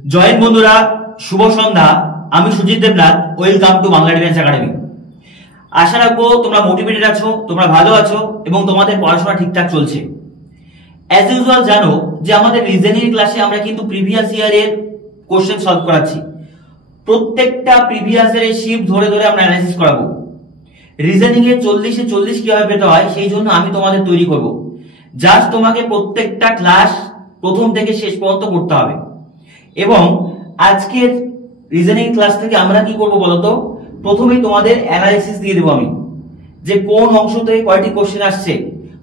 Join বন্ধুরা, শুভ সন্ধ্যা। আমি Sujit Debnath. Welcome to Bangla defence academy. আশা রাখবো তোমরা মোটিভেটেড আছো, তোমরা ভালো আছো এবং তোমাদের পড়াশোনা ঠিকঠাক চলছে। অ্যাজ ইউজুয়াল জানো যে আমাদের রিজনিং ক্লাসে আমরা কিন্তু প্রিভিয়াস ইয়ারের কোশ্চেন সলভ করাচ্ছি। প্রত্যেকটা প্রিভিয়াস ইয়ারের শিফট ধরে ধরে আমরা অ্যানালাইসিস করাবো। রিজনিং এ 40-এ 40 কিভাবে পেতে হয় সেই জন্য আমি তোমাদের তৈরি করব। জাস্ট তোমাকে প্রত্যেকটা ক্লাস প্রথম থেকে শেষ পর্যন্ত করতে হবে। এবং আজকের রিজনিং ক্লাস থেকে আমরা কি করব বলতো, প্রথমেই তোমাদের অ্যানালাইসিস দিয়ে দেবো আমি, যে কোন অংশ থেকে কয়টি কোশ্চেন আসছে।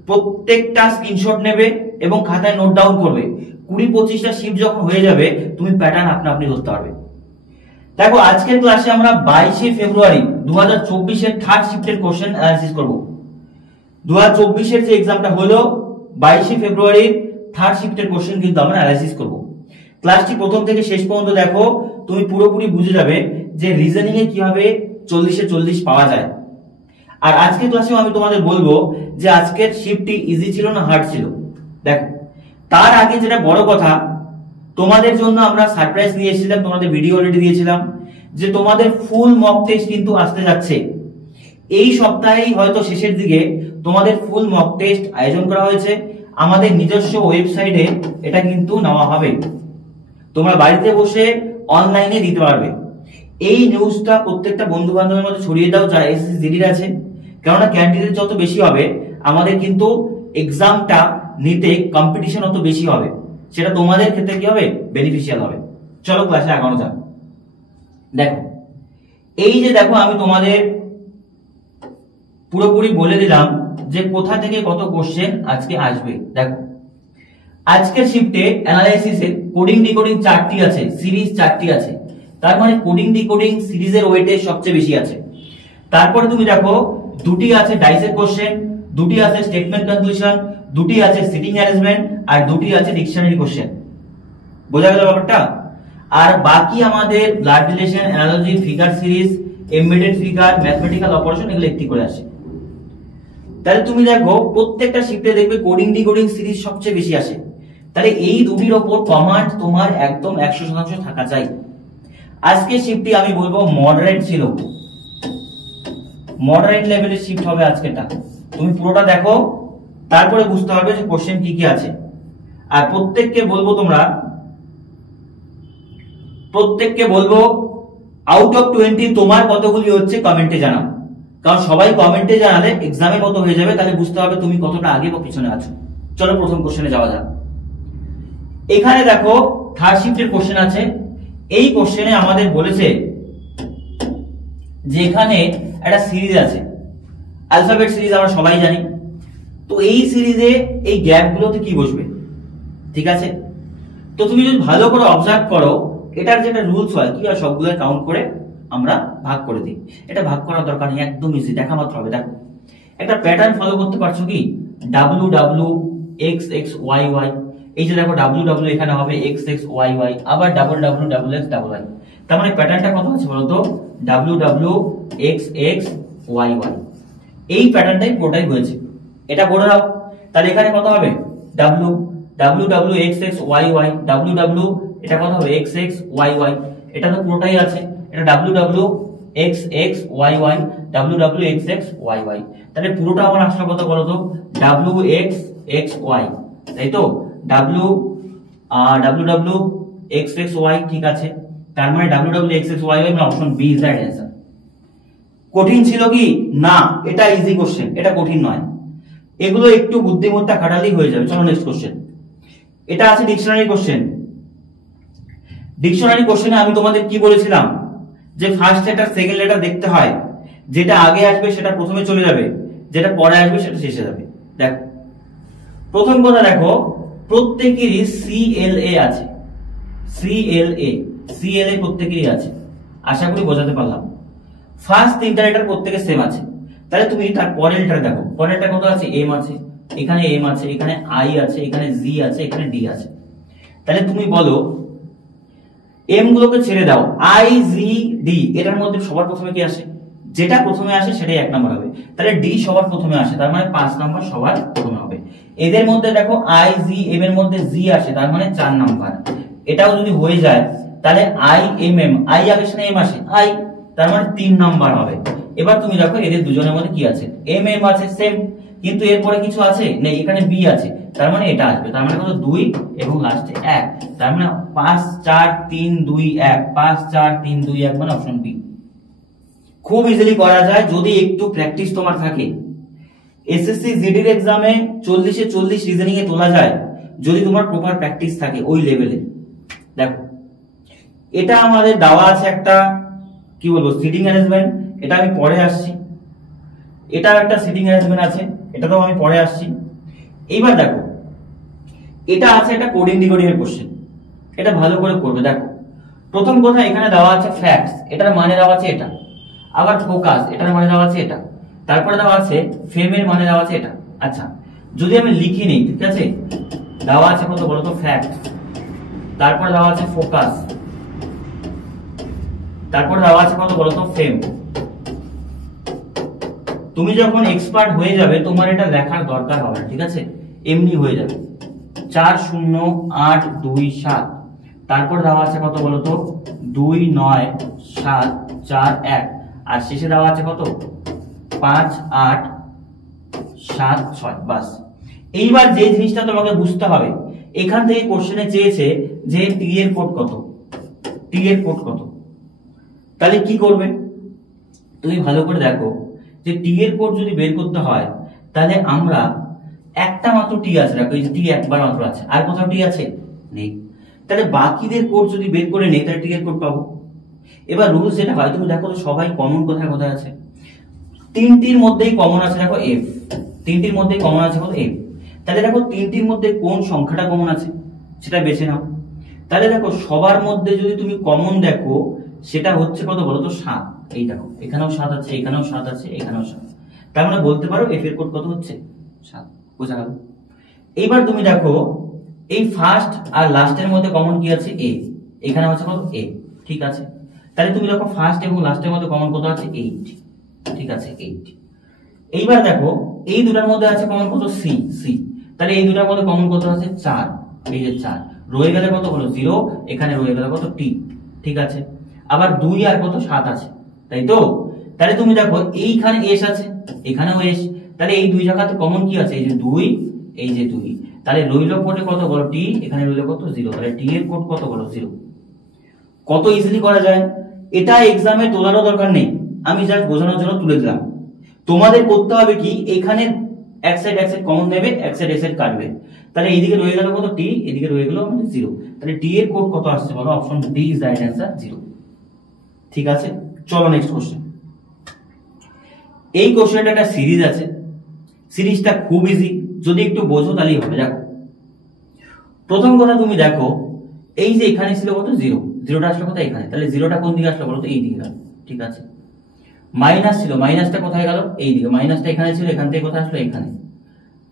প্রত্যেকটা স্ক্রিনশট নেবে এবং খাতায় নোট ডাউন করবে। 20-25টা শিফট যখন হয়ে যাবে তুমি প্যাটার্ন আপনা আপনি ধরতে পারবে। দেখো, আজকের ক্লাসে আমরা 22শে ফেব্রুয়ারি 2024 এর থার্ড শিফটের কোশ্চেন অ্যানালাইসিস করব। 2024 এর যে এক্সামটা হলো 22শে ফেব্রুয়ারির থার্ড শিফটের কোশ্চেন কিন্তু আমরা অ্যানালাইসিস করব। ক্লাসটি প্রথম থেকে শেষ পর্যন্ত দেখো, তুমি পুরোপুরি বুঝে যাবে যে রিজনিং এ কিভাবে 40-এ 40 পাওয়া যায়। আর আজকের ক্লাসেও আমি তোমাদের বলবো যে আজকের শিফটটি ইজি ছিল না হার্ড ছিল। দেখো, তার আগে যেটা বড় কথা, তোমাদের জন্য আমরা সারপ্রাইজ নিয়ে এসেছিলাম, তোমাদের ভিডিও অলরেডি দিয়েছিলাম যে তোমাদের ফুল মক টেস্ট কিন্তু আসতে যাচ্ছে। এই সপ্তাহেই হয়তো শেষের দিকে তোমাদের ফুল মক টেস্ট আয়োজন করা হয়েছে। আমাদের নিজস্ব ওয়েবসাইটে এটা কিন্তু নেওয়া হবে। তোমরা বাড়িতে বসে অনলাইনে দিতে পারবে। এই নিউজটা প্রত্যেকটা বন্ধু বান্ধবের মধ্যে ছড়িয়ে দাও যারা এসএসসি জিডির আছে, কেননা ক্যান্ডিডেট যত বেশি হবে আমাদের কিন্তু এক্সামটা নিতে কম্পিটিশন অত বেশি হবে। সেটা তোমাদের ক্ষেত্রে কি হবে, বেনিফিশিয়াল হবে। চলো ক্লাসে আগানো যাক। দেখো, এই যে দেখো আমি তোমাদের পুরোপুরি বলে দিলাম যে কোথা থেকে কত কোশ্চেন আজকে আসবে। দেখো, আজকের শিফটে অ্যানালাইসিসে কোডিং ডিকোডিং 4টি আছে, সিরিজ 4টি আছে। তার মানে কোডিং ডিকোডিং সিরিজের ওয়েটেজ সবচেয়ে বেশি আছে। তারপরে তুমি দেখো, 2টি আছে ডাইসের কোশ্চেন, 2টি আছে স্টেটমেন্ট কনক্লুশন, 2টি আছে সিটিং অ্যারেঞ্জমেন্ট, আর 2টি আছে ডিকশনারি কোশ্চেন। বোঝা গেল ব্যাপারটা? আর বাকি আমাদের blood relation, analogy, figure series, embedded figure, mathematical operation এগুলো একটি করে আসে। তাহলে তুমি দেখো প্রত্যেকটা শিফটে দেখবে কোডিং ডিকোডিং সিরিজ সবচেয়ে বেশি আসে। তাহলে এই দুটির ওপর কমান্ড তোমার একদম 100% থাকা চাই। আজকে শিফটটি আমি বলবো মডারেট ছিল, মডারেট লেভেলের শিফট হবে আজকেরটা। তুমি পুরোটা দেখো, তারপরে বুঝতে পারবে যে কোশ্চেন কি কি আছে। আর প্রত্যেককে বলবো আউট অফ 20 তোমার কতগুলি হচ্ছে কমেন্টে জানাও। কারণ সবাই কমেন্টে জানালে এক্সামে কত হয়ে যাবে, তাহলে বুঝতে হবে তুমি কতটা আগে বা পিছনে আছো। চলো প্রথম কোশ্চেনে যাওয়া যাক। এখানে দেখো থার্ড শিফটের কোশ্চেন আছে। এই কোশ্চেনে আমাদের বলেছে যে এখানে একটা সিরিজ আছে, অ্যালফাবেট সিরিজ আমরা সবাই জানি। তো এই সিরিজে এই গ্যাপগুলোতে কি বসবে, ঠিক আছে? তো তুমি যদি ভালো করে অবজার্ভ করো, এটার যেটা রুলস হয় কি হয়, সবগুলো কাউন্ট করে আমরা ভাগ করে দিই। এটা ভাগ করার দরকার নেই, একদম ইজি, দেখা মাত্র হবে। দেখো, একটা প্যাটার্ন ফলো করতে পারছো কি, W X X Y Y. এই যে দেখো ডাব্লিউ এখানে হবে এক্স এক্স ওয়াই ওয়াই, আবার ডাব্লিউ এক্স ডাবল ওয়াই। তার মানে প্যাটার্নটা কত আছে বলতো, W X X Y Y. এই প্যাটার্নটাই পুরোটাই হয়েছে, এটা বলে দাও। তাহলে এখানে কত হবে, W X X Y Y, W এটা কত হবে এক্স এক্স ওয়াই ওয়াই। এটা তো পুরোটাই আছে। এটা W X X Y Y, W X X Y Y. তাহলে পুরোটা আমার আসলে কত বলতো, ডাব্লিউ এক্স এক্স ওয়াই, তাই তো? ডাব্লিউ এক্স এক্স ওয়াই, ঠিক আছে। তার মানে W X X Y Y, মানে option B is right answer. কঠিন ছিল কি না, এটা ইজি কোশ্চেন, এটা কঠিন নয়। এগুলো একটু বুদ্ধিমত্তা খাটালেই হয়ে যাবে। চলো নেক্সট কোশ্চেন। এটা আছে ডিকশনারি কোশ্চেন। ডিকশনারি কোশ্চেনে আমি তোমাদের কি বলেছিলাম, যে ফার্স্ট লেটার সেকেন্ড লেটার দেখতে হয়। যেটা আগে আসবে সেটা প্রথমে চলে যাবে, যেটা পরে আসবে সেটা শেষে যাবে। দেখো, প্রথম কথা দেখো, প্রত্যেকেরই সিএলএ আছে, সিএলএ প্রত্যেকেরই আছে। আশা করি বোঝাতে পারলাম। ফার্স্ট 3টা লেটার প্রত্যেকের সেম আছে। তাহলে তুমি তার পরের লেটার দেখো, পরের লেটার কত আছে, এম আছে, এখানে এম আছে, এখানে আই আছে, এখানে জি আছে, এখানে ডি আছে। তাহলে তুমি বলো এম গুলোকে ছেড়ে দাও, আই জি ডি এটার মধ্যে সবার প্রথমে কি আসে, যেটা প্রথমে আসে সেটাই 1 নাম্বার হবে। তাহলে ডি সবার প্রথমে আসে, তার মানে 5 নাম্বার সবার প্রথমে হবে। এদের মধ্যে দেখো আই জি এম এর মধ্যে জি আসে, তার মানে 4 নাম্বার। এটাও যদি হয়ে যায় তাহলে আই এম এম, আই আগের সাথে এম আসে, আই, তার মানে 3 নাম্বার হবে। এবার তুমি দেখো এদের দুজনের মধ্যে কি আছে, এম এম আছে সেম, কিন্তু এরপরে কিছু আছে নেই, এখানে বি আছে, তার মানে এটা আসবে, তার মানে কত 2 এবং লাস্টে 1, তার মানে 5 4 3 2 1, 5 4 3 2 1 মানে অপশন বি। খুব ইজিলি করা যায় যদি একটু প্র্যাকটিস তোমার থাকে। এসএসসি জিডির এক্সামে 40 এ 40 রিজনিং এ তোলা যায় যদি তোমার প্রপার প্র্যাকটিস থাকে ওই লেভেলে। দেখো এটা আমাদের দেওয়া আছে একটা কি বলবো সিটিং অ্যারেঞ্জমেন্ট, এটা আমি পরে আসছি। এটা একটা সিটিং অ্যারেঞ্জমেন্ট আছে, এটাতেও আমি পরে আসছি। এইবার দেখো এটা আছে একটা কোডিং ডিকোডিং এর কোশ্চেন, এটা ভালো করে করবে। দেখো প্রথম কথা এখানে দেওয়া আছে ফ্যাক্টস, এটার মানে দেওয়া আছে এটা, আবার ফোকাস এটার মানে দেওয়া আছে এটা, তারপরে দেওয়া আছে ফেমের মানে দেওয়া আছে এটা। আচ্ছা যদি আমি লিখি নেই, ঠিক আছে, দেওয়া আছে কত বলো তো ফ্যাক্ট, তারপরে দেওয়া আছে ফোকাস, তারপরে দেওয়া আছে কত বলো তো ফেম। তুমি যখন এক্সপার্ট হয়ে যাবে তোমার এটা লেখার দরকার হবে না, ঠিক আছে, এমনি হয়ে যাবে। 4 0 8 2 7, তারপর দেওয়া আছে কত বলো তো 2 9 7 4 1, আর শেষে দেওয়া আছে কত 5 8 7 6, বাস। এইবার যে জিনিসটা তোমাকে বুঝতে হবে, এখান থেকে কোশ্চেনে চেয়েছে যে টি এর কোড কত, টি এর কোড কত, তাহলে কি করবে তুমি ভালো করে দেখো যে টি এর কোড যদি বের করতে হয় তাহলে আমরা একটা মাত্র টি আছে, দেখো এই যে টি একবার মাত্র আছে, আর কোথাও টি আছে নেই, তাহলে বাকিদের কোড যদি বের করে নেই তাহলে টি এর কোড পাবো। এবার রুলস যেটা হয় তুমি দেখো সবাই কমন কোথায় কোথায় আছে, তিনটির মধ্যেই কমন আছে, দেখো এফ, তিনটির মধ্যেই কমন আছে কত এফ, তাহলে দেখো তিনটির মধ্যে কোন সংখ্যাটা কমন আছে সেটা বেছে নাও। তাহলে দেখো সবার মধ্যে যদি তুমি কমন দেখো সেটা হচ্ছে কত বলো তো 7, এই দেখো এখানেও 7 আছে, এখানেও 7 আছে, এখানেও 7, তার মানে বলতে পারো এফ এর কোড কত হচ্ছে 7, বোঝা গেল। এইবার তুমি দেখো এই ফার্স্ট আর লাস্টের মধ্যে কমন কি আছে এ, এখানে হচ্ছে কত এ, ঠিক আছে, তাহলে তুমি দেখো ফার্স্ট এবং লাস্টের মধ্যে কমন কত আছে 8, ঠিক আছে 8। এইবার দেখো এই দুটার মধ্যে আছে কমন কত সি, সি, তাহলে এই দুটার মধ্যে কমন কত আছে 4, এই যে 4, রয়ে গেলে কত হলো 0, এখানে রয়ে গেল কত টি, ঠিক আছে। আবার 2 আর কত 7 আছে, তাই তো, তাহলে তুমি দেখো এইখানে এস আছে, এখানেও এস, তাহলে এই দুই জায়গাতে কমন কি আছে এই যে 2, এই যে 2, তাহলে রইল কোডে কত বলো টি, এখানে রইল কত 0, তাহলে টি এর কোড কত বলো 0। কত ইজিলি করা যায়, এটা এক্সামে তোলারও দরকার নেই, আমি জাস্ট বোঝানোর জন্য তুলে দিলাম। তোমাদের করতে হবে কি এখানে এক সাইড কমন নেবে, এক সাইড এস কাটবে, তাহলে এইদিকে রয়ে গেল কত টি, এদিকে রয়ে গেল মানে 0, তাহলে টি এর কোড কত আসছে বলো, option D is the right answer 0, ঠিক আছে। চলো নেক্সট কোশ্চেন। এই কোশ্চেনটা একটা সিরিজ আছে, সিরিজটা খুব ইজি, যদি একটু বোঝো তাহলেই হবে। দেখো প্রথম কথা তুমি দেখো এই যে এখানে ছিল কত 0, 0টা আসলো কোথায় এখানে, তাহলে 0টা কোন দিকে আসলো বলো তো এই দিকে গেল, ঠিক আছে। মাইনাস ছিল, মাইনাসটা কোথায় গেল এই দিকে, মাইনাসটা এখানে ছিল, এখান থেকে কোথায় আসলো এখানে।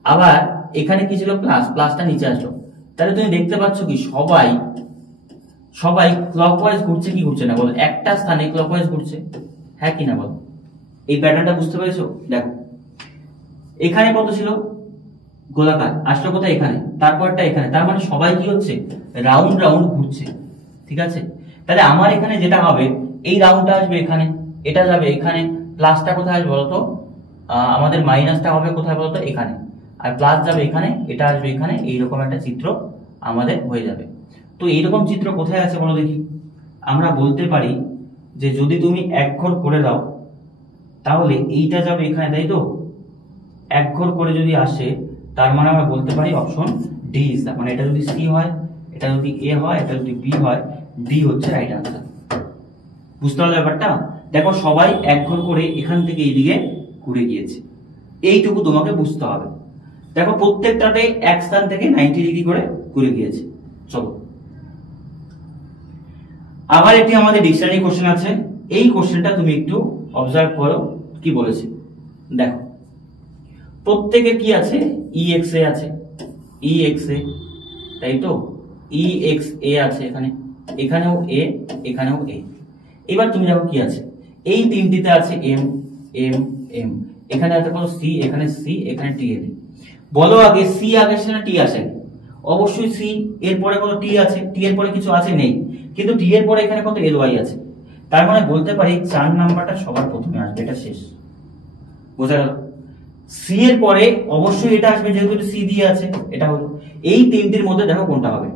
আবার এখানে কি ছিল প্লাস, প্লাসটা নিচে আসলো, তাহলে তুমি দেখতে পাচ্ছ কি সবাই সবাই ক্লকওয়াইজ ঘুরছে কি ঘুরছে না বলো, একটা স্থানে ক্লকওয়াইজ ঘুরছে, হ্যাঁ কি না বলো। এই প্যাটার্নটা বুঝতে পেরেছো, দেখো এখানে কত ছিল গোলাকার, আসলো কোথায় এখানে, তারপরটা এখানে, তার মানে সবাই কি হচ্ছে রাউন্ড রাউন্ড ঘুরছে, ঠিক আছে। তাহলে আমার এখানে যেটা হবে এই রাউন্ডটা আসবে এখানে, এটা যাবে এখানে, প্লাসটা কোথায় আসবে বলতো আমাদের মাইনাসটা হবে কোথায় বলতো এখানে, আর প্লাস যাবে এখানে, এটা আসবে এখানে, এইরকম একটা চিত্র আমাদের হয়ে যাবে। তো এইরকম চিত্র কোথায় আছে বলো দেখি, আমরা বলতে পারি যে যদি তুমি এক ঘর করে দাও তাহলে এইটা যাবে এখানে, তাই তো, এক ঘর করে যদি আসে তার মানে আমরা বলতে পারি অপশন ডি ইজ দ্য, মানে এটা যদি সি হয়, এটা যদি এ হয়, এটা যদি বি হয়, ডি হচ্ছে রাইট আনসার। বুঝতে পারলে ব্যাপারটা, দেখো সবাই এক ঘর করে এখান থেকে এইদিকে ঘুরে গিয়েছে, এইটুকু তোমাকে বুঝতে হবে। দেখো প্রত্যেকটাতে এক স্থান থেকে 90 ডিগ্রি করে ঘুরে গিয়েছে। চলো আবার একটি আমাদের ডিকশনারি কোশ্চেন আছে, এই কোশ্চেনটা তুমি একটু অবজার্ভ করো কি বলেছে। দেখো প্রত্যেকের কি আছে EXA আছে, EXA, তাই তো, EXA আছে এখানে, এখানেও এ, এখানেও এ। এবার তুমি দেখো কি আছে, এই তিনটিতে আছে এম এম এম, এখানে আছে কত সি, এখানে সি, এখানে টি এ। বলো আগে সি আগে আসে না টি আসে, অবশ্যই সি। এরপরে কত টি আছে, টি এর পরে কিছু আছে নেই, কিন্তু টি এর পরে এখানে কত এল ওয়াই আছে। তার মানে বলতে পারি 4 নাম্বারটা সবার প্রথমে আসবে, এটা শেষ। বোঝা গেল? সি এর পরে অবশ্যই এটা আসবে, যেহেতু সি দিয়ে আছে, এটা হলো। এই তিনটির মধ্যে দেখো কোনটা হবে।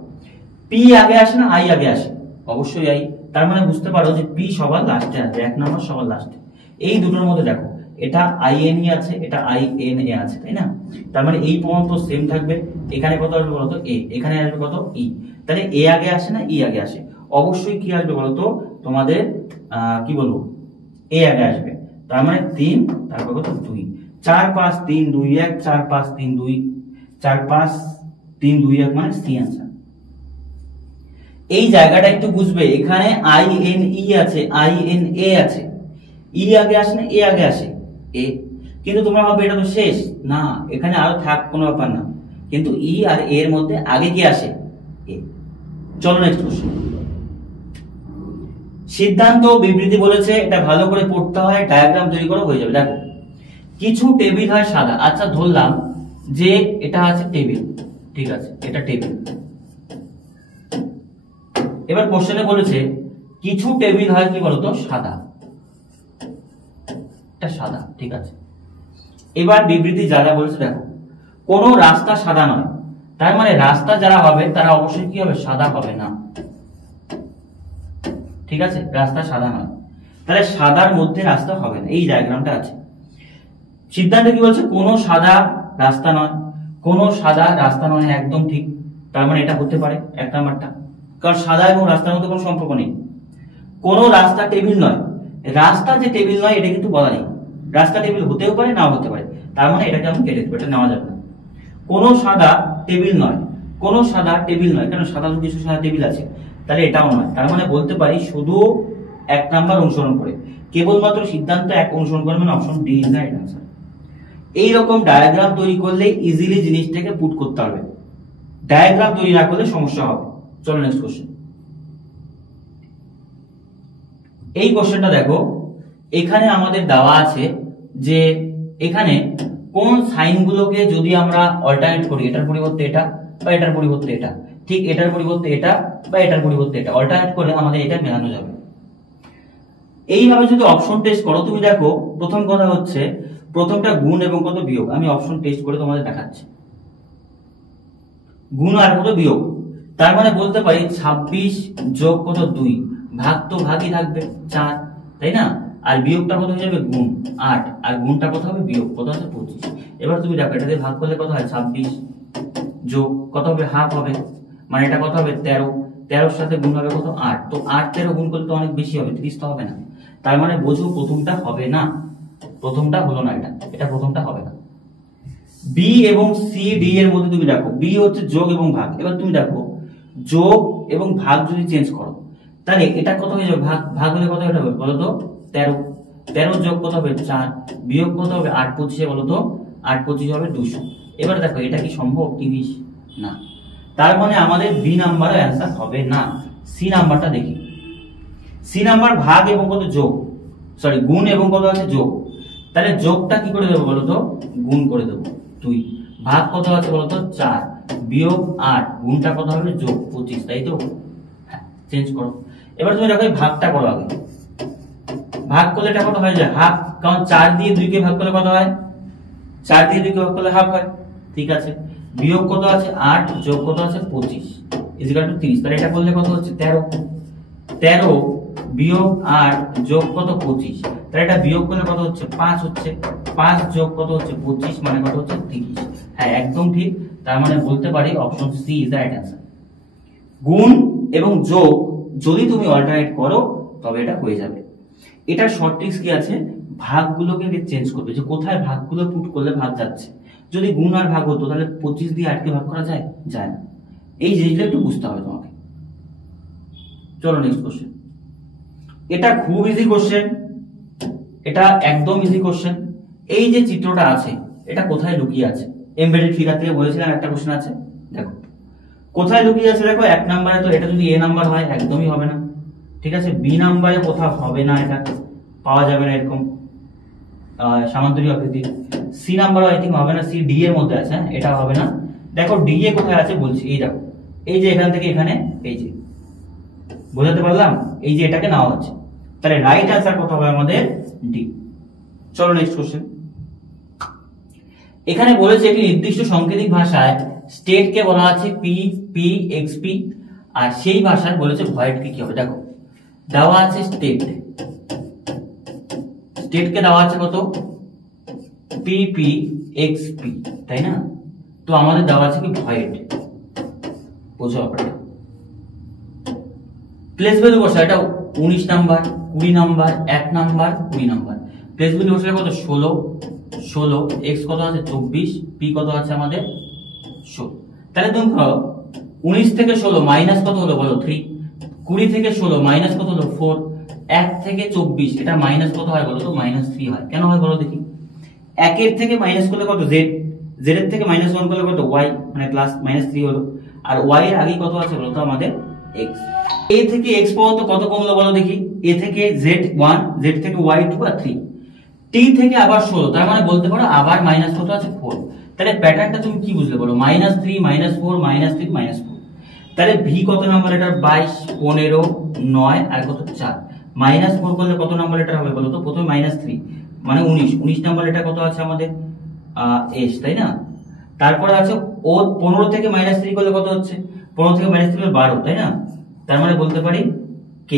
পি আগে আসে না আই আগে আসে? অবশ্যই আই। তার মানে বুঝতে পারো যে পি সবার লাস্টে আসবে, 1 নাম্বার সবার লাস্টে। এই দুটোর মধ্যে দেখো এটা আই এন ই আছে, এটা আই এন এ আছে, তাই না? তার মানে এই পর্যন্ত সেম থাকবে। এখানে কত আসবে বলতো? এ। এখানে আসবে কত? ই। তাহলে এ আগে আসে না ই আগে আসে? অবশ্যই কি আসবে বলতো তোমাদের? কি বলবো, এ আগে আসবে। তার মানে 3, তারপর কত 2, 4 5 3 2 1, 4 5 3 2, 4 5 3 2 1 মানে সি आंसर। এই জায়গাটা একটু বুঝবে, এখানে আই এন ই আছে, আই এন এ আছে, ই আগে আসে না এ আগে আসে? এ। কিন্তু তোমরা ভাববে এটা তো শেষ না, এখানে আরো থাক, কোনো ব্যাপার না, কিন্তু ই আর এ এর মধ্যে আগে কি আসে? এ। চলো নেক্সট কোশ্চেন। সিদ্ধান্ত বিবৃতি বলেছে, এটা ভালো করে পড়তে হয়, ডায়াগ্রাম তৈরি করে হয়ে যাবে। দেখো কিছু টেবিল হয় সাদা, আচ্ছা ধরলাম যে এটা আছে টেবিল, ঠিক আছে, এটা টেবিল। এবার কোশ্চেনে বলেছে কিছু টেবিল হয় কি বলতো? সাদা, এটা সাদা, ঠিক আছে। এবার বিবৃতি যা যা বলেছে দেখো, কোন রাস্তা সাদা নয়, তার মানে রাস্তা যারা হবে তারা অবশ্যই কি হবে? সাদা হবে না, ঠিক আছে, রাস্তা সাদা নয়। তাহলে সাদার মধ্যে রাস্তা হবে না, এই ডায়াগ্রামটা আছে। সিদ্ধান্ত কি বলছে? কোন সাদা রাস্তা নয়, কোন সাদা রাস্তা নয়, একদম ঠিক। তার মানে এটা হতে পারে 1 নাম্বারটা, কারণ সাদা এবং রাস্তার মধ্যে কোনো সম্পর্ক নেই। কোন রাস্তা টেবিল নয়, রাস্তা যে টেবিল নয় এটা কিন্তু বলা নেই, রাস্তা টেবিল হতেও পারে নাও হতে পারে, তার মানে এটাকে আমি কেটে দেবো, এটা নেওয়া যাবে না। কোন সাদা টেবিল নয়, কোন সাদা টেবিল নয়, কারণ সাদা কিছু সাদা টেবিল আছে, তাহলে এটাও নয়। তার মানে বলতে পারি শুধু 1 নাম্বার অনুসরণ করে, কেবলমাত্র সিদ্ধান্ত 1 অনুসরণ করে, মানে option D is the right answer. এইরকম ডায়াগ্রাম তৈরি করলে ইজিলি জিনিসটাকে পুট করতে হবে, ডায়াগ্রাম তৈরি না করলে সমস্যা হবে। চলো নেক্সট কোশ্চেন। এই কোশ্চেনটা দেখো, এখানে আমাদের দেওয়া আছে যে এখানে কোন সাইনগুলোকে যদি আমরা অল্টারনেট করি, এটার পরিবর্তে এটা বা এটার পরিবর্তে এটা, ঠিক এটার পরিবর্তে এটা বা এটার পরিবর্তে এটা, অল্টারনেট করে আমাদের এটা মেলানো যাবে। এইভাবে যদি অপশন টেস্ট করো, তুমি দেখো প্রথম কথা হচ্ছে প্রথমটা গুণ এবং কত বিয়োগ। আমি অপশন টেস্ট করে তোমাদের দেখাচ্ছি, গুণ আর কত বিয়োগ। তার মানে বলতে পারি 26 যোগ কত 2, ভাগ তো ভাগই থাকবে 4, তাই না? আর বিয়োগটা কত হয়ে যাবে? গুণ 8, আর গুণটা কত হবে? বিয়োগ কত আছে? 25। এবার তুমি দেখো এটাতে ভাগ করলে কত হয়? 26 যোগ কত হবে? হাফ হবে, মানে এটা কত হবে? 13, 13 সাথে গুণ হবে কত? 8। তো 8 13 গুণ করলে তো অনেক বেশি হবে, 30 তো হবে না। তার মানে বোঝো প্রথমটা হবে না, প্রথমটা হলো না, এটা প্রথমটা হবে না। বি এবং সি ডি এর মধ্যে তুমি দেখো, বি হচ্ছে যোগ এবং ভাগ। এবার তুমি দেখো যোগ এবং ভাগ যদি চেঞ্জ করো, তাহলে এটা কত হয়ে যাবে? ভাগ, ভাগ হলে কত হবে বলো তো? 13, 13 যোগ কত হবে? 4, বিয়োগ কত হবে? 8 25 বলো তো? 8 25 হবে 200। এবার দেখো এটা কি সম্ভব? 30 না। তার মানে আমাদের বি নাম্বারের অ্যান্সার হবে না। সি নাম্বারটা দেখি, সি নাম্বার ভাগ এবং কত? যোগ, সরি গুণ এবং কত আছে? যোগ। তাহলে যোগটা কি করে দেবো বলো তো? গুণ করে দেবো 2, ভাগ কত আছে বলো তো? 4, বিয়োগ 8, গুণটা কত হবে? যোগ 25, তাই তো? হ্যাঁ, চেঞ্জ করো। এবার তুমি দেখো ভাগটা করো আগে, ভাগ করলে এটা কত হয়ে যায়? হাফ, কারণ 4 দিয়ে 2 কে ভাগ করলে কত হয়? 4 দিয়ে 2 কে ভাগ করলে হাফ হয়, ঠিক আছে। বিয়োগ কত আছে? 8, যোগ কত আছে? 25 ইকুয়াল টু 30। তাহলে এটা করলে কত হচ্ছে? 13, 13 বিয়োগ 8 যোগ কত? 25। তাহলে এটা বিয়োগ করলে কত হচ্ছে? 5 হচ্ছে, 5 যোগ কত হচ্ছে? 25, মানে কত হচ্ছে? 30। হ্যাঁ একদম ঠিক। তার মানে বলতে পারি option C is the right answer. গুণ এবং যোগ যদি তুমি অল্টারনেট করো তবে এটা হয়ে যাবে। এটা শর্ট ট্রিক্স কি আছে? ভাগগুলোকে চেঞ্জ করবে, যে কোথায় ভাগগুলো পুট করলে ভাগ যাচ্ছে। যদি গুণ আর ভাগ হতো তাহলে 25 দিয়ে 8 কে ভাগ করা যায়? যায় না। এই জিনিসটা একটু বুঝতে হবে তোমাকে। চলো নেক্সট কোশ্চেন। এটা খুব ইজি কোশ্চেন, এটা একদম ইজি কোশ্চেন। এই যে চিত্রটা আছে এটা কোথায় লুকিয়ে আছে? এমবেডেড ফিগার থেকে বলেছিলাম একটা কোশ্চেন আছে, দেখো কোথায় লুকিয়ে আছে। দেখো 1 নম্বরে তো এটা যদি এ নাম্বার হয় একদমই হবে না, ঠিক আছে। বি নাম্বারে কোথাও হবে না, এটা পাওয়া যাবে না এরকম সামান্তরিক আকৃতি। সি নাম্বার আই থিংক হবে না, সি ডি এর মধ্যে আছে, এটা হবে না। দেখো ডি এ কোথায় আছে বলছি, এই দেখো, এই যে এখান থেকে এখানে, এই যে বোঝাতে পারলাম, এই যে এটাকে নেওয়া হচ্ছে, তাহলে রাইট আনসার কত হবে আমাদের ডি। চলো নেক্সট কোশ্চেন। এখানে বলেছে একটি নির্দিষ্ট সাংকেতিক ভাষায় স্টেট কে বলা আছে পি পি এক্স পি, আর সেই ভাষায় বলেছে ভয়েড কে কি হবে। দেখো দেওয়া আছে স্টেট, স্টেট কে দেওয়া আছে কত পি পি এক্স পি, তাই না? তো আমাদের দেওয়া আছে কি ভয়েড, বোঝো ব্যাপারটা। প্লেস ভ্যালু বসা, এটা 19 number, 20 number, 1 number, 20 number. Place value বসা কত 16, এক্স কত আছে 24, পি কত আছে আমাদের 16। তাহলে তুমি ধরো 19 থেকে 16 মাইনাস কত হলো বলো 3, 20 থেকে 16 মাইনাস কত হলো 4, 1 থেকে 24 এটা মাইনাস কত হয় বলো তো -3 হয়। কেন হয় বলো দেখি? 1 এর থেকে মাইনাস করলে কত z, z এর থেকে -1 করলে কত y, মানে প্লাস -3 হলো, আর y এর আগে কত আছে বলো তো আমাদের x। a থেকে x পর্যন্ত কত কমলো বলো দেখি? a থেকে z1, z থেকে y2 আর 3, t থেকে আবার 16, তার মানে বলতে পারো আবার মাইনাস কত আছে 4। তাহলে প্যাটার্নটা তুমি কি বুঝলে বলো? -3 -4 -3 -4। তাহলে v কত নাম্বার এটা? 22, 15, 9 আর কত 4। -4 করলে কত নাম্বার এটা হবে বলো তো? প্রথমে -3 মানে 19 নাম্বার এটা কত আছে আমাদের s, তাই না? তারপরে আছে ও 15 থেকে -3 করলে কত হচ্ছে? 15 থেকে -3 করলে 12, তাই না? তার মানে বলতে পারি k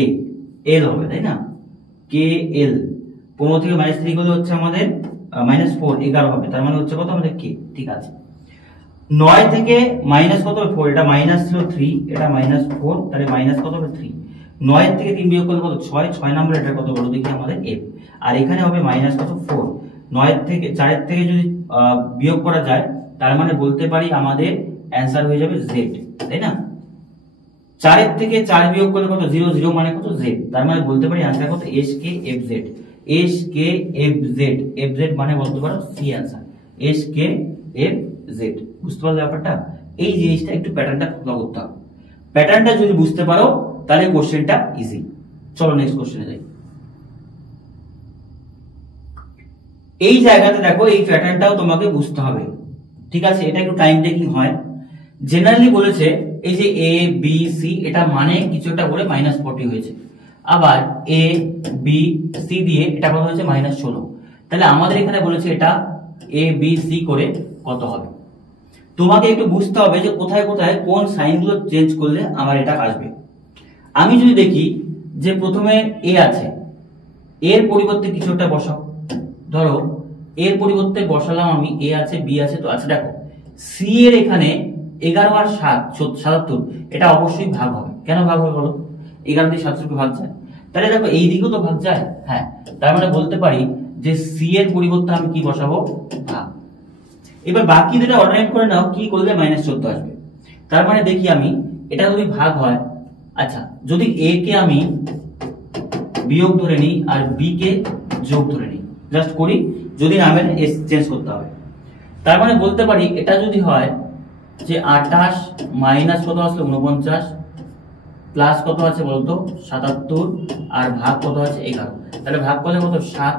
l হবে, তাই না? k l 15 থেকে -3 করলে হচ্ছে আমাদের -4 11 হবে, তার মানে হচ্ছে কত আমাদের k। ঠিক আছে। 9 থেকে মাইনাস কত হবে 4, এটা মাইনাস ছিল 3, এটা -4, তাহলে মাইনাস কত হবে 3। 9 থেকে 3 বিয়োগ করলে কত 6 নাম্বার এটা কত বলো দেখি আমাদের f। আর এখানে হবে মাইনাস কত 4। 9 থেকে 4 থেকে যদি বিয়োগ করা যায় তার মানে বলতে পারি আমাদের অ্যানসার হয়ে যাবে z, তাই না? 4 থেকে 4 বিয়োগ করলে কত 0 0 মানে কত z, তার মানে বলতে পারি অ্যানসার কত s k f z, s k f z, f z মানে বলতে পারো c answer s k f z। বুঝতে পারলে ব্যাপারটা? এই জিনিসটা একটু প্যাটার্নটা ফলো করতে হবে। প্যাটার্নটা যদি বুঝতে পারো তাহলে কোশ্চেনটা ইজি। চলো নেক্সট কোশ্চেনে যাই। এই জায়গাতে দেখো এই প্যাটার্নটাও তোমাকে বুঝতে হবে, ঠিক আছে? এটা একটু টাইম টেকিং হয়। জেনারেলি বলেছে এই যে a b c এটা মানে কিছু একটা করে -40 হয়েছে, আবার a b c দিয়ে এটা কত হয়েছে -16। তাহলে আমাদের এখানে বলেছে এটা a b c করে কত হবে। তোমাকে একটু বুঝতে হবে যে কোথায় কোথায় কোন সাইনগুলো চেঞ্জ করলে আমার এটা আসবে। আমি যদি দেখি যে প্রথমে a আছে, এর পরিবর্তে কিছু একটা বসাও। ধরো এর পরিবর্তে বসালাম আমি a আছে b আছে, তো আচ্ছা দেখো c এর এখানে 11 আর 7 77, এটা অবশ্যই ভাগ হবে। কেন ভাগ হবে বলো? 11 দিয়ে 77 ভাগ যায়, তাহলে দেখো এই দিকেও তো ভাগ যায়। হ্যাঁ, তার মানে বলতে পারি যে c এর পরিবর্তে আমি কি বসাবো? ভাগ। এবার বাকি দুটো অল্টারনেট করে নাও, কি করলে -14 আসবে। তার মানে দেখি আমি এটা যদি ভাগ হয়, আচ্ছা যদি a কে আমি বিয়োগ ধরে নিই আর b কে যোগ ধরে নিই, জাস্ট করি, যদি নামের s চেঞ্জ করতে হবে। তার মানে বলতে পারি এটা যদি হয় যে 28 মাইনাস কত আসলে 49 প্লাস কত আছে বলতো 77 আর ভাগ কত আছে 11, তাহলে ভাগ করলে কত 7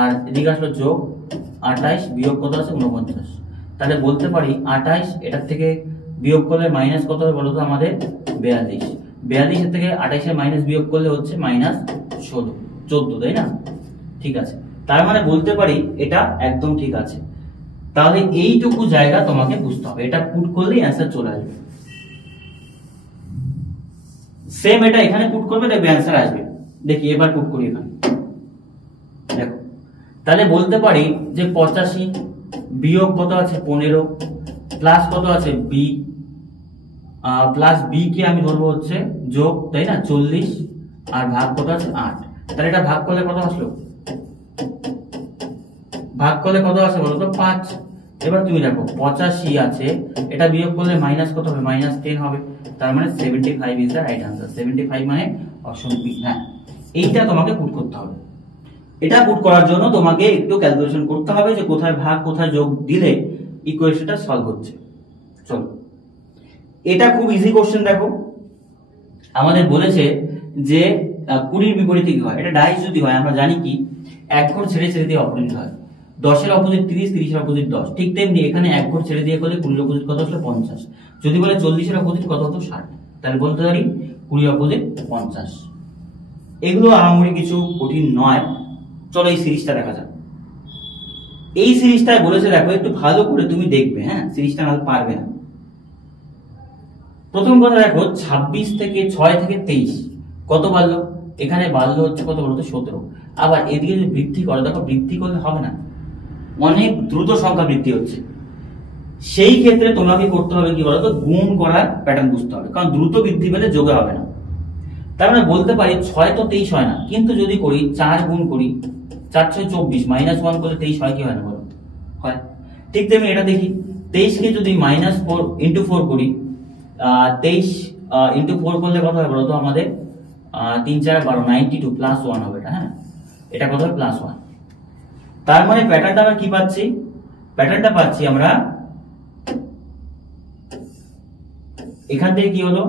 আর এদিকে আসলে যোগ 28 বিয়োগ কত আছে 49, তাহলে বলতে পারি 28 এটার থেকে বিয়োগ করলে মাইনাস কত হবে বলতো আমাদের 42, 42 এর থেকে 28 এর মাইনাস বিয়োগ করলে হচ্ছে -16 14, তাই না? ঠিক আছে, তার মানে বলতে পারি এটা একদম ঠিক আছে। তাহলে এইটুকু জায়গা তোমাকে বুঝতে হবে, এটা পুট করলেই অ্যান্সার চলে আসবে। সেম এটা এখানে পুট করবে দেখবে অ্যান্সার আসবে। দেখি এবার পুট করি এখানে, দেখো তাহলে বলতে পারি যে 85 বিয়োগ কত আছে 15 প্লাস কত আছে b প্লাস b কে আমি ধরবো হচ্ছে যোগ, তাই না 40 আর ভাগ কত আছে 8, তাহলে এটা ভাগ করলে কত আসলো? ভাগ করলে কত আছে বলো তো 5। এবার তুমি দেখো 85 আছে, এটা বিয়োগ করলে মাইনাস কত হবে? -10 হবে, তার মানে 75 ইজ দ্য রাইট আনসার। 75 মানে অপশন বি। হ্যাঁ, এইটা তোমাকে পুট করতে হবে। এটা পুট করার জন্য তোমাকে একটু ক্যালকুলেশন করতে হবে যে কোথায় ভাগ কোথায় যোগ দিলে ইকুয়েশনটা সলভ হচ্ছে। চলো, এটা খুব ইজি কোশ্চেন। দেখো আমাদের বলেছে যে 20 বিপরীতে কি হয়, এটা ডাইস যদি হয় আমরা জানি কি এক ঘর ছেড়ে ছেড়ে দিয়ে অপোজিট হয়। 10 এর অপোজিট 30, 30 এর অপোজিট 10। ঠিক তেমনি এখানে এক ঘর ছেড়ে দিয়ে করলে 20 এর অপোজিট কত আসলো 50। যদি বলে 40 এর অপোজিট কত হতো 60, তাহলে বলতে পারি 20 অপোজিট 50। এগুলো আহামরি কিছু কঠিন নয়। চলো এই সিরিজটা দেখা যাক। এই সিরিজটায় বলেছে দেখো, একটু ভালো করে তুমি দেখবে, হ্যাঁ সিরিজটা না পারবে না। প্রথম কথা দেখো, 26 থেকে 6 থেকে 23 কত বাড়লো, এখানে বাড়লো হচ্ছে কত বলতো 17। আবার এদিকে যদি বৃদ্ধি করো, দেখো বৃদ্ধি করলে হবে না, অনেক দ্রুত সংখ্যা বৃদ্ধি হচ্ছে। সেই ক্ষেত্রে তোমাকে করতে হবে কি বলতো, গুণ করার প্যাটার্ন বুঝতে হবে, কারণ দ্রুত বৃদ্ধি পেলে যোগে হবে না। তার মানে বলতে পারি 6 তো 23 হয় না, কিন্তু যদি করি 4 গুণ করি, 4 6 24, -1 করলে 23 হয় কি হয় না বলো, হয়। ঠিক তেমনি এটা দেখি, 23 কে যদি -4 ইন্টু 4 করি, 23 ইন্টু 4 করলে কত হয় বলতো আমাদের, 3 4 12, 92 প্লাস 1 হবে এটা, হ্যাঁ এটা কত হবে প্লাস 1। তার মানে প্যাটার্নটা আমরা কি পাচ্ছি, প্যাটার্নটা পাচ্ছি আমরা এখান থেকে কি হলো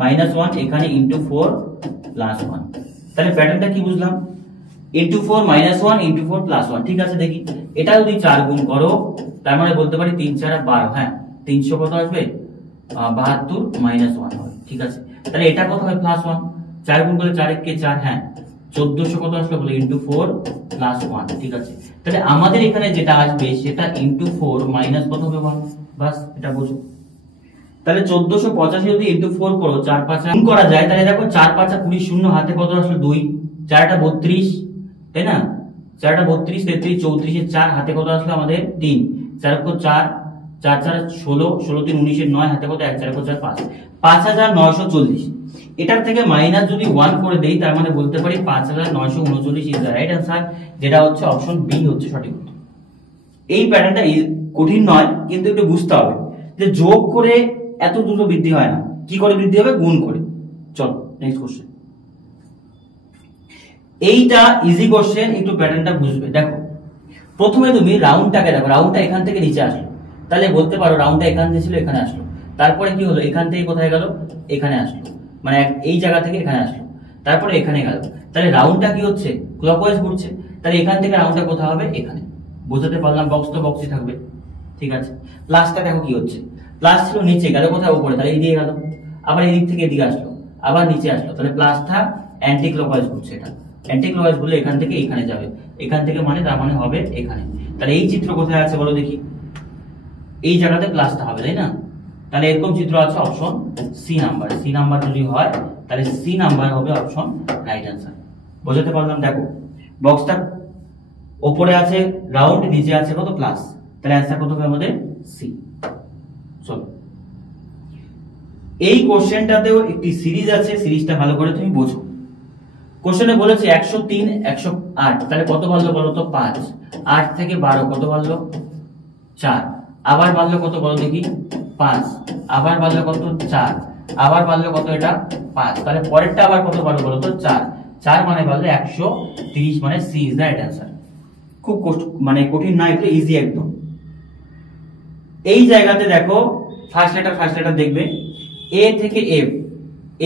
-1, এখানে ইন্টু 4 প্লাস 1। তাহলে প্যাটার্নটা কি বুঝলাম, ইন্টু 4 -1 ইন্টু 4 প্লাস 1। ঠিক আছে দেখি, এটা যদি 4 গুণ করো, তার মানে বলতে পারি 3 4 12, হ্যাঁ 300 কত আসবে 72 -1 হবে। ঠিক আছে, তাহলে এটা কত হয় প্লাস 1, 4 গুণ করলে 4 কে 4, হ্যাঁ 1400 কত আসলো বলে ইন্টু 4 প্লাস 1। ঠিক আছে, তাহলে আমাদের এখানে যেটা আসবে সেটা ইন্টু 4 মাইনাস কত হবে 1, বাস এটা বুঝো। তাহলে 1485 যদি ইন্টু 4 করো, 4 5 গুণ করা যায়, তাহলে দেখো 4 5 20, শূন্য হাতে কত আসলো 2, 4 32, তাই না, 4 32, 33 34, 4 হাতে কত আসলো আমাদের 3, 4 4 4 4 16, 16 3 19, 9 হাতে কত 1, 4 4 5, 5940। এটার থেকে মাইনাস যদি 1 করে দেই, তার মানে বলতে পারি 5939 ইজ দ্য রাইট आंसर, যেটা হচ্ছে অপশন বি হচ্ছে সঠিক উত্তর। এই প্যাটার্নটা কঠিন নয়, কিন্তু একটু বুঝতে হবে যে যোগ করে এত দ্রুত বৃদ্ধি হয় না, কি করে বৃদ্ধি হবে, গুণ করে। চলো নেক্সট কোশ্চেন। এইটা ইজি কোশ্চেন, একটু প্যাটার্নটা বুঝবে। দেখো প্রথমে তুমি রাউন্ডটাকে দেখো, রাউন্ডটা এখান থেকে নিচে আসলো, তাহলে বলতে পারো রাউন্ডটা এখান থেকে ছিল এখানে আসলো, তারপরে কি হলো এখান থেকে কোথায় গেল, এখানে আসলো, মানে এই জায়গা থেকে এখানে আসলো, তারপরে এখানে গেল। তাহলে রাউন্ডটা কি হচ্ছে ক্লকওয়াইজ ঘুরছে, তাহলে এখান থেকে রাউন্ডটা কোথায় হবে, এখানে। বোঝাতে পারলাম, বক্স তো বক্সই থাকবে। ঠিক আছে, প্লাসটা দেখো কি হচ্ছে, প্লাস ছিল নিচে, গেল কোথায় উপরে, তাহলে এই দিকে গেল, আবার এই দিক থেকে এদিকে আসলো, আবার নিচে আসলো, তাহলে প্লাসটা অ্যান্টি ক্লকওয়াইজ ঘুরছে, এটা অ্যান্টি ক্লকওয়াইজ ঘুরলে এখান থেকে এখানে যাবে, এখান থেকে মানে তার মানে হবে এখানে। তাহলে এই চিত্র কোথায় আছে বলো দেখি, এই জায়গাতে প্লাসটা হবে, তাই না। তাহলে এরকম চিত্র আছে option C number, C number যদি হয় তাহলে সি নাম্বার হবে অপশন রাইট आंसर। বোঝাতে পারলাম, দেখো বক্সটা উপরে আছে রাউন্ড, নিচে আছে কত প্লাস, তাহলে आंसर কত হবে আমাদের সি। চলো এই কোশ্চেনটাতেও একটি সিরিজ আছে, সিরিজটা ভালো করে তুমি বোঝো। কোশ্চেনে বলেছে 103 108, তাহলে কত বাড়লো বলো তো 5, 8 থেকে 12 কত বাড়লো 4, আবার বাড়লো কত বলো দেখি 5, আবার বাড়লো কত 4, আবার বাড়লো কত এটা 5, তাহলে পরেরটা আবার কত বাড়লো বলো তো 4, 4 মানে বাড়লো 130, মানে C is the right answer. খুব মানে কঠিন না, এটা ইজি একদম। এই জায়গাতে দেখো ফার্স্ট লেটার দেখবে, এ থেকে এফ,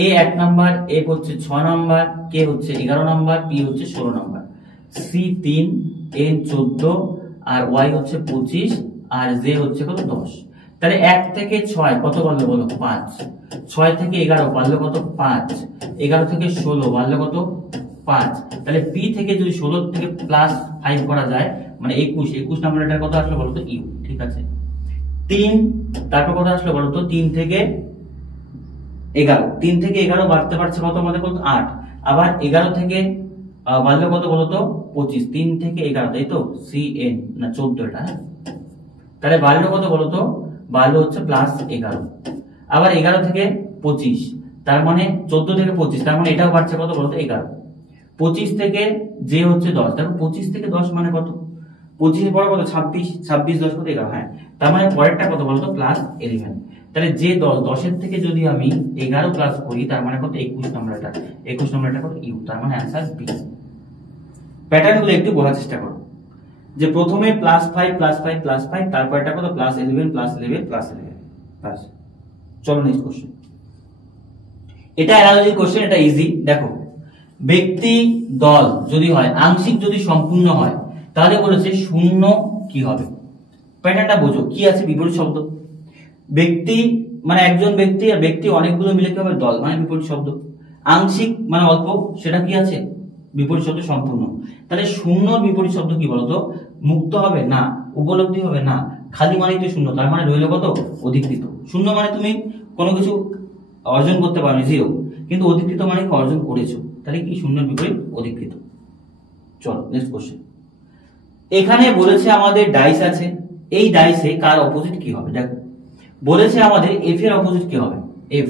এ 1 নাম্বার, এফ হচ্ছে 6 নাম্বার, কে হচ্ছে 11 নাম্বার, পি হচ্ছে 16 নাম্বার, সি 3, এন 14, আর ওয়াই হচ্ছে 25, আর জে হচ্ছে কত 10। তাহলে 1 থেকে 6 কত বাড়লো বলো 5, 6 থেকে 11 বাড়লো কত 5, 11 থেকে 16 বাড়লো কত 5। তাহলে পি থেকে যদি 16 থেকে প্লাস 5 করা যায়, মানে 21 নাম্বারটা কত আসলো বলো তো ইউ। ঠিক আছে, 3, তারপর কত আসলো বলো তো 3 থেকে 11 বাড়তে পারছে কত আমাদের বলতো 8, আবার 11 থেকে বাড়লো কত বলতো 25, 3 থেকে 11, তাই তো সি এন না 14 এটা, তাহলে বাড়লো কত বলতো, বাড়লো হচ্ছে প্লাস 11, আবার 11 থেকে 25, তার মানে 14 থেকে 25, তার মানে এটাও বাড়ছে কত বলতো 11, 25 থেকে যে হচ্ছে 10, দেখো 25 থেকে 10 মানে কত, 25 এর পরে কত 26, 26 10 কত 11, হ্যাঁ তার মানে পরেরটা কত বলতো প্লাস 11। তাহলে যে 10 এর থেকে যদি আমি 11 প্লাস করি, তার মানে কত 21 নাম্বারটা, 21 নাম্বারটা কত ইউ, তার মানে आंसर বি। প্যাটার্নগুলো একটু বোঝার চেষ্টা করো, যে প্রথমে +5 +5 +5, তারপর এটা কত +11 +11 +11 বাস। চলো নেক্সট কোশ্চেন। এটা অ্যানালজি কোশ্চেন, এটা ইজি। দেখো ব্যক্তি দল যদি হয়, আংশিক যদি সম্পূর্ণ হয়, তাহলে বলেছে শূন্য কি হবে, প্যাটার্নটা বোঝো কি আছে, বিপরীত শব্দ। ব্যক্তি মানে একজন ব্যক্তি, আর ব্যক্তি অনেকগুলো মিলে কি হবে, দল মানে বিপরীত শব্দ। আংশিক মানে অল্প, সেটা কি আছে, বিপরীত শব্দ সম্পূর্ণ। তাহলে শূন্যর বিপরীত শব্দ কি বলতো, মুক্ত হবে না, উপলব্ধি হবে না, খালি মানেই তো শূন্য, তার মানে রইল কত, অধিকৃত। শূন্য মানে তুমি কোনো কিছু অর্জন করতে পারো জিরো, কিন্তু অধিকৃত মানে কি অর্জন করেছো, তাহলে কি শূন্যের বিপরীত অধিকৃত। চলো নেক্সট কোশ্চেন। এখানে বলেছে আমাদের ডাইস আছে, এই ডাইসে কার অপোজিট কি হবে, দেখো বলেছে আমাদের এফ এর অপোজিট কি হবে, এফ।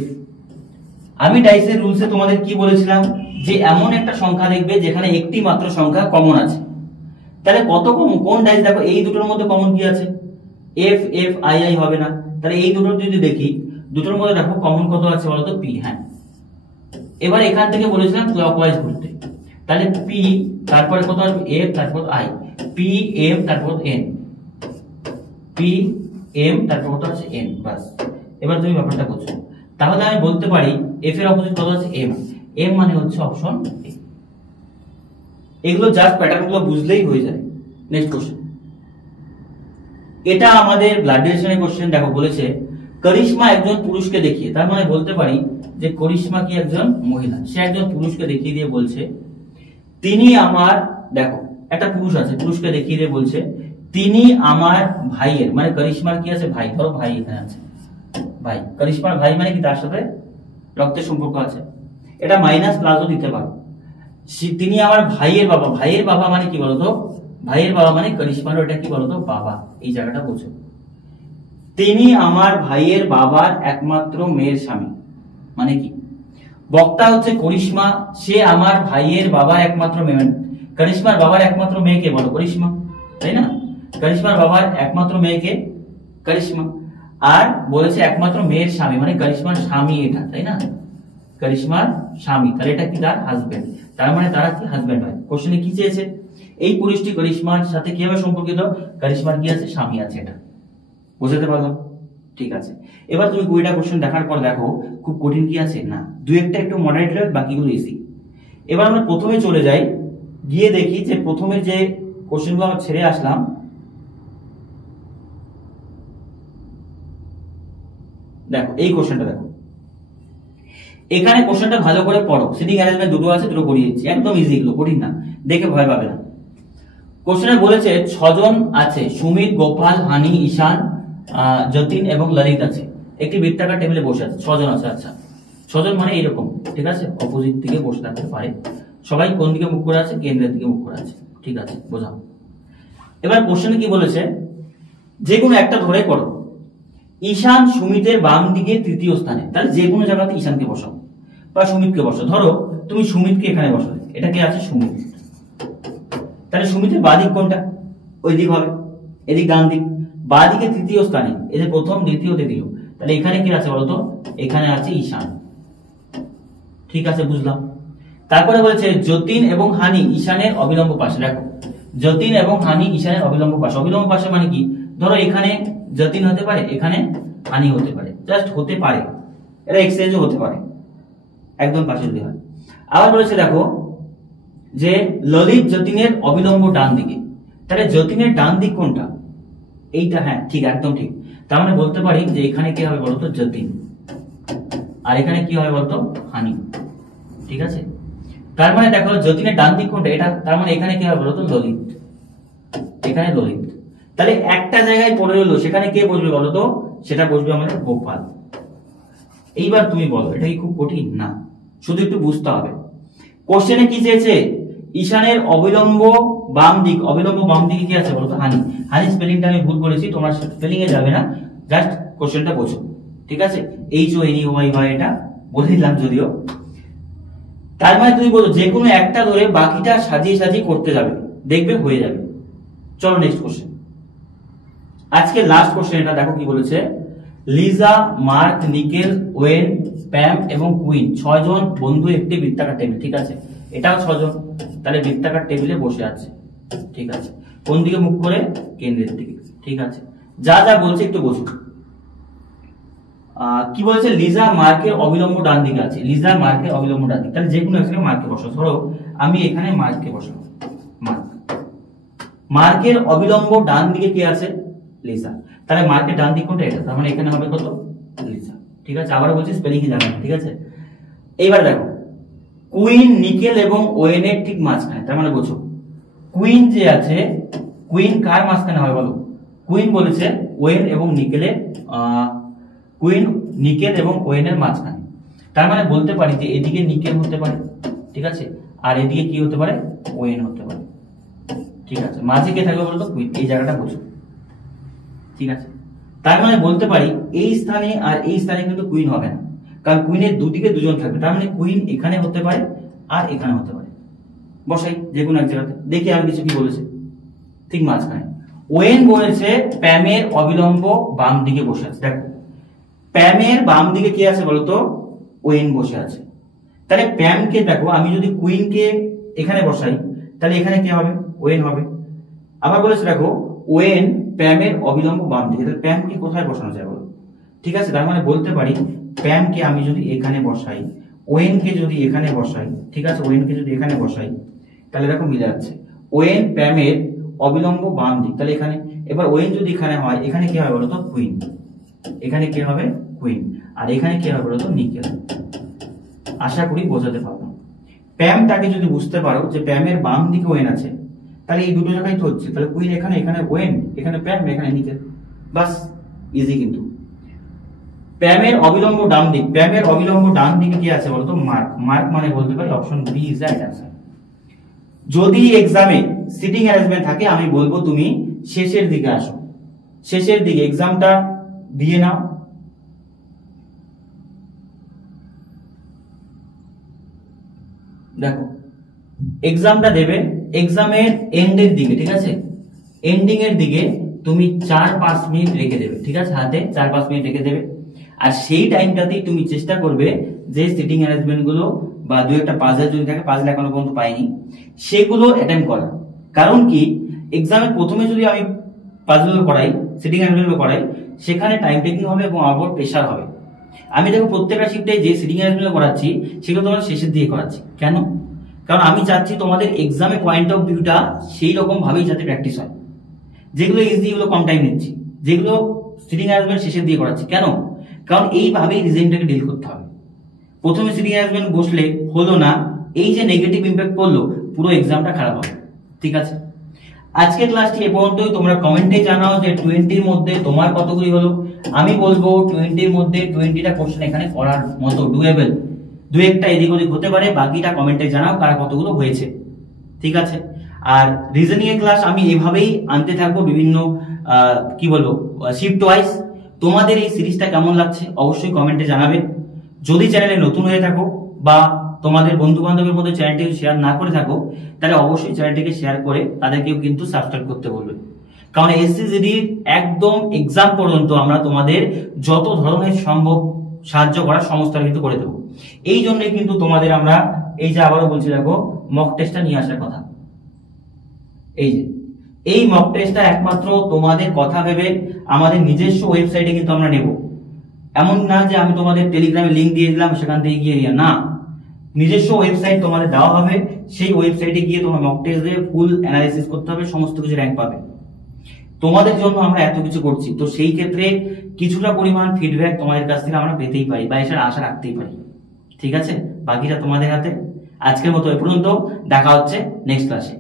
আমি ডাইসের রুলসে তোমাদের কি বলেছিলাম, যে এমন একটা সংখ্যা দেখবে যেখানে একটি মাত্র সংখ্যা কমন আছে। তাহলে কত কমন, কোন ডাইস, দেখো এই দুটোর মধ্যে কমন কি আছে, এফ এফ আই আই হবে না, তাহলে এই দুটোর যদি দেখি, দুটোর মধ্যে দেখো কমন কত আছে বলতো, পি। হ্যাঁ, এবার এখান থেকে বলেছিলাম ক্লকওয়াইজ ঘুরতে, তাহলে পি তারপরে কত আসবে, এফ তারপর আই, পি এম তারপর এন, পি এম তারপর কত আছে এন, বাস। এবার তুমি ব্যাপারটা বুঝছো, তাহলে আমি বলতে পারি এফ এর অপোজিট কত আছে, এম। এম মানে হচ্ছে অপশন এ। এগুলো জাস্ট প্যাটার্ন গুলো বুঝলেই হয়ে যায়। নেক্সট কোশ্চেন, এটা আমাদের ব্লাড রিলেশনের কোশ্চেন। দেখো বলেছে করিশ্মা একজন পুরুষকে দেখিয়ে, তার মানে বলতে পারি যে করিশ্মা কি একজন মহিলা, সে একজন পুরুষকে দেখিয়ে দিয়ে বলছে তিনি আমার, দেখো একটা পুরুষ আছে, পুরুষকে দেখিয়ে দিয়ে বলছে তিনি আমার ভাইয়ের, মানে করিশ্মার কি আছে, ভাই, ধরো ভাই এখানে আছে, ভাই, করিশ্মার ভাই মানে কি তার সাথে রক্তের সম্পর্ক আছে, এটা মাইনাস প্লাসও দিতে পারো। তিনি আমার ভাইয়ের বাবা, ভাইয়ের বাবা মানে কি বলতো, ভাইয়ের বাবা মানে করিশ্মার ওটা কি বলতো, বাবা, এই জায়গাটা বোঝো। তিনি আমার ভাইয়ের বাবার একমাত্র মেয়ের স্বামী, মানে কি, বক্তা হচ্ছে করিশ্মা, সে আমার ভাইয়ের বাবার একমাত্র মেয়ে, করিশ্মার বাবার একমাত্র মেয়েকে বলো করিশ্মা, তাই না, করিশ্মার বাবার একমাত্র মেয়েকে করিশ্মা, আর বলেছে একমাত্র মেয়ের স্বামী মানে করিশ্মার স্বামী এটা, তাই না, করিশ্মার স্বামী, তাহলে এটা কি তার হাজবেন্ড, তার মানে তারা কি হাজবেন্ড হয়। কোশ্চেনে কি চেয়েছে, এই পুরুষটি করিশ্মার সাথে কিভাবে সম্পর্কিত, করিশ্মার কি আছে, স্বামী আছে, এটা বুঝতে পারলাম, ঠিক আছে। এবার তুমি 20টা কোশ্চেন দেখার পর দেখো খুব কঠিন কি আছে না, দুই একটা একটু মডারেট লেভেল, বাকিগুলো ইজি। এবার আমরা প্রথমে চলে যাই, গিয়ে দেখি যে প্রথমের যে কোশ্চেনগুলো আমরা ছেড়ে আসলাম, দেখো এই কোশ্চেনটা দেখো, এখানে কোশ্চেনটা ভালো করে পড়ো, সিটিং অ্যারেঞ্জমেন্ট দুটো আছে, দুটো করিয়ে দিচ্ছি, একদম ইজি, এগুলো কঠিন না, দেখে ভয় পাবে না। কোশ্চেনে বলেছে 6 জন আছে, সুমিত, গোপাল, হানি, ঈশান, যতীন এবং ললিত আছে, একটি বৃত্তাকার টেবিলে বসে আছে, 6 জন আছে। আচ্ছা 6 জন মানে এরকম, ঠিক আছে, অপোজিট দিকে বসে থাকতে পারে, সবাই কোন দিকে মুখ করে আছে, কেন্দ্রের দিকে মুখ করে আছে, ঠিক আছে, বোঝাও। এবার কোশ্চেনে কি বলেছে, যে কোনো একটা ধরে করো, ঈশান সুমিতের বাম দিকে তৃতীয় স্থানে, তাহলে যে কোনো জায়গাতে ঈশানকে বসাও বা সুমিতকে বসাও। ধরো তুমি সুমিতকে এখানে বসালে, এটা কি আছে, সুমিত, তাহলে সুমিতের বাঁ দিক কোনটা, ওই দিক হবে, এদিক ডান দিক, বাঁ দিকে তৃতীয় স্থানে, এই যে প্রথম দ্বিতীয় তৃতীয়, তাহলে এখানে কি আছে বলতো, এখানে আছে ঈশান, ঠিক আছে, বুঝলাম। তারপরে বলেছে যতীন এবং হানি ঈশানের অবিলম্ব পাশে, দেখো যতীন এবং হানি ঈশানের অবিলম্ব পাশে, অবিলম্ব পাশে মানে কি, ধরো এখানে যতীন হতে পারে, এখানে হানি হতে পারে, জাস্ট হতে পারে, এটা এক্সচেঞ্জও হতে পারে, একদম পাশে যদি হয়। আবার বলেছে দেখো যে ললিত যতীনের অবিলম্ব ডান দিকে, তাহলে যতীনের ডান দিক কোনটা, এইটা, হ্যাঁ ঠিক, একদম ঠিক। তার মানে বলতে পারি যে এখানে কি হবে বলতো, যতীন, আর এখানে কি হবে বলতো, হানি, ঠিক আছে। তার মানে দেখো যতীনের ডান দিক কোনটা, এটা, তার মানে এখানে কি হবে বলতো, ললিত, এখানে ললিত, তাহলে একটা জায়গায় পড়ে রইলো, সেখানে কে বসবে বলতো, সেটা বসবে আমাদের গোপাল। এইবার তুমি বলো, এটা কি খুব কঠিন না, শুধু একটু বুঝতে হবে। কোশ্চেনে কি চেয়েছে, ঈশানের অবিলম্ব বাম দিক, অবিলম্ব বাম দিকে কি আছে বলতো, হানি। হানি স্পেলিংটা আমি ভুল করেছি, তোমার স্পেলিং এ যাবে না, জাস্ট কোশ্চেনটা বোঝো, ঠিক আছে। HONEY হয়, এটা বলে দিলাম যদিও। তার মানে তুমি বলো যে কোনো একটা ধরে বাকিটা সাজিয়ে সাজিয়ে করতে যাবে, দেখবে হয়ে যাবে। চলো নেক্সট কোশ্চেন, আজকে লাস্ট কোশ্চেন, এটা দেখো কি বলেছে, লিজা, মার্ক, নিকেল, ওয়েন, প্যাম এবং কুইন 6 জন বন্ধু একটি বৃত্তাকার টেবিল, ঠিক আছে, এটাও 6 জন, তাহলে বৃত্তাকার টেবিলে বসে আছে, ঠিক আছে, কোন দিকে মুখ করে, কেন্দ্রের দিকে, ঠিক আছে। যা যা বলছে একটু বোঝো। কি বলেছে, লিজা মার্কের অবিলম্ব ডান দিকে আছে, লিজা মার্কের অবিলম্ব ডান দিকে, তাহলে যে কোনো এক জায়গায় মার্কে বসাও। ধরো আমি এখানে মার্ককে বসাবো, মার্ক, মার্কের অবিলম্ব ডান দিকে কি আছে? লিসা। তাহলে মার্কের ডান দিক কোনটা? এটা। তার মানে এখানে হবে কত? লিসা। ঠিক আছে, আবার বলছি স্পেলিং কি জানা, ঠিক আছে। এইবার দেখো কুইন, নিকেল এবং ওয়েনের ঠিক মাঝখানে, তার মানে বোঝো কুইন যে আছে, কুইন কার মাঝখানে হয় বলো? কুইন বলেছে ওয়েন এবং নিকেলের, কুইন, নিকেল এবং ওয়েনের মাঝখানে। তার মানে বলতে পারি যে এদিকে নিকেল হতে পারে, ঠিক আছে, আর এদিকে কি হতে পারে? ওয়েন হতে পারে, ঠিক আছে। মাঝে কে থাকবে বলতো? কুইন। এই জায়গাটা বোঝো, ঠিক আছে। তার মানে বলতে পারি এই স্থানে আর এই স্থানে কিন্তু কুইন হবে না, কারণ কুইনের দুদিকে দুজন থাকবে। তার মানে কুইন এখানে হতে পারে আর এখানে হতে পারে। বসাই যে কোনো এক জায়গাতে, দেখি আর কিছু কি বলেছে। ঠিক মাঝখানে ওয়েন বলেছে প্যামের অবিলম্ব বাম দিকে বসে আছে। দেখো প্যামের বাম দিকে কি আছে বলতো? ওয়েন বসে আছে। তাহলে প্যামকে দেখো, আমি যদি কুইনকে এখানে বসাই তাহলে এখানে কি হবে? ওয়েন হবে। আবার বলেছে দেখো ওয়েন প্যামের অবিলম্ব বাম দিকে, তাহলে প্যামকে কোথায় বসানো যায় বলো? ঠিক আছে, তার মানে বলতে পারি প্যামকে আমি যদি এখানে বসাই, ওয়েনকে যদি এখানে বসাই, ঠিক আছে, ওয়েনকে যদি এখানে বসাই তাহলে দেখো মিলে যাচ্ছে। ওয়েন প্যামের অবিলম্ব বাম দিক, তাহলে এখানে। এবার ওয়েন যদি এখানে হয়, এখানে কি হবে বলতো? কুইন। এখানে কি হবে? কুইন। আর এখানে কি হবে বলতো? নিকেল। আশা করি বোঝাতে পারবো। প্যামটাকে যদি বুঝতে পারো যে প্যামের বাম দিকে ওয়েন আছে, তাহলে এই দুটো জায়গায় তো হচ্ছে, তাহলে কুইন এখানে, এখানে ওয়েন, এখানে প্যাম, এখানে নিকেল, বাস ইজি। কিন্তু প্যামের অবিলম্ব ডান দিক, প্যামের অবিলম্ব ডান দিকে কি আছে বলতো? মার্ক। মার্ক মানে বলতে পারি option B is the right answer. যদি এক্সামে সিটিং অ্যারেঞ্জমেন্ট থাকে আমি বলবো তুমি শেষের দিকে আসো, শেষের দিকে এক্সামটা দিয়ে নাও। দেখো এক্সামটা দেবে এক্সামের এন্ডের দিকে, ঠিক আছে, এন্ডিং এর দিকে তুমি 4-5 মিনিট রেখে দেবে, ঠিক আছে, হাতে 4-5 মিনিট রেখে দেবে। আর সেই টাইমটাতেই তুমি চেষ্টা করবে যে সিটিং অ্যারেঞ্জমেন্ট গুলো বা দুই একটা পাজল যদি থাকে, পাজল এখনো পর্যন্ত পাইনি, সেগুলো অ্যাটেম্প করা। কারণ কি এক্সামের প্রথমে যদি আমি পাজল করাই, সিটিং অ্যারেঞ্জমেন্ট করাই, সেখানে টাইম টেকিং হবে এবং আমার প্রেশার হবে। আমি দেখো প্রত্যেকটা শিফটে যে সিটিং অ্যারেঞ্জমেন্ট করাচ্ছি সেগুলো তোমার শেষের দিকে করাচ্ছি। কেন? কারণ আমি চাচ্ছি তোমাদের এক্সামে পয়েন্ট অফ ভিউটা সেই রকম ভাবেই যাতে প্র্যাকটিস হয়। যেগুলো ইজি ওগুলো কম টাইম নিচ্ছি, যেগুলো সিটিং অ্যারেঞ্জমেন্ট শেষের দিকে করাচ্ছি। কেন? কারণ এইভাবেই রিজনটাকে ডিল করতে হবে। প্রথমে সিটিং অ্যারেঞ্জমেন্ট বসলে হলো না, এই যে নেগেটিভ ইম্প্যাক্ট পড়লো, পুরো এক্সামটা খারাপ হবে। ঠিক আছে, আজকের ক্লাসটি এ পর্যন্তই। তোমরা কমেন্টে জানাও যে 20-র মধ্যে তোমার কতগুলি হলো। আমি বলবো 20-র মধ্যে 20টা কোশ্চেন এখানে করার মতো ডুয়েবল। দু একটা এদিক ওদিক হতে পারে, বাকিটা কমেন্টে জানাও কার কতগুলো হয়েছে। ঠিক আছে, আর রিজনিং এর ক্লাস আমি এভাবেই আনতে থাকবো, বিভিন্ন কি বলবো শিফট ওয়াইজ। তোমাদের এই সিরিজটা কেমন লাগছে অবশ্যই কমেন্টে জানাবে। যদি চ্যানেলে নতুন হয়ে থাকো বা তোমাদের বন্ধু বান্ধবের মধ্যে চ্যানেলটি শেয়ার না করে থাকো, তাহলে অবশ্যই চ্যানেলটিকে শেয়ার করে তাদেরকেও কিন্তু সাবস্ক্রাইব করতে বলবে। কারণ এসএসসি একদম এক্সাম পর্যন্ত আমরা তোমাদের যত ধরনের সম্ভব সাহায্য করার সমস্ত কিন্তু করে দেবো। এই জন্যই কিন্তু তোমাদের আমরা এই যে আবারও বলছি দেখো মক টেস্টটা নিয়ে আসার কথা। এই যে এই মক টেস্টটা একমাত্র তোমাদের কথা ভেবে আমাদের নিজস্ব ওয়েবসাইটে কিন্তু আমরা নেব। এমন না যে আমি তোমাদের টেলিগ্রামে লিংক দিয়ে দিলাম সেখান থেকে গিয়ে নিয়ে, না, নিজস্ব ওয়েবসাইট তোমাদের দেওয়া হবে। সেই ওয়েবসাইটে গিয়ে তোমার মক টেস্ট দিয়ে ফুল অ্যানালাইসিস করতে হবে, সমস্ত কিছু র্যাঙ্ক পাবে। তোমাদের জন্য আমরা এত কিছু করছি, তো সেই ক্ষেত্রে কিছুটা পরিমাণ ফিডব্যাক তোমাদের কাছ থেকে আমরা পেতেই পারি বা এটার আশা রাখতেই পারি। ঠিক আছে, বাকিটা তোমাদের হাতে। আজকের মতো এ পর্যন্ত, দেখা হচ্ছে নেক্সট ক্লাসে।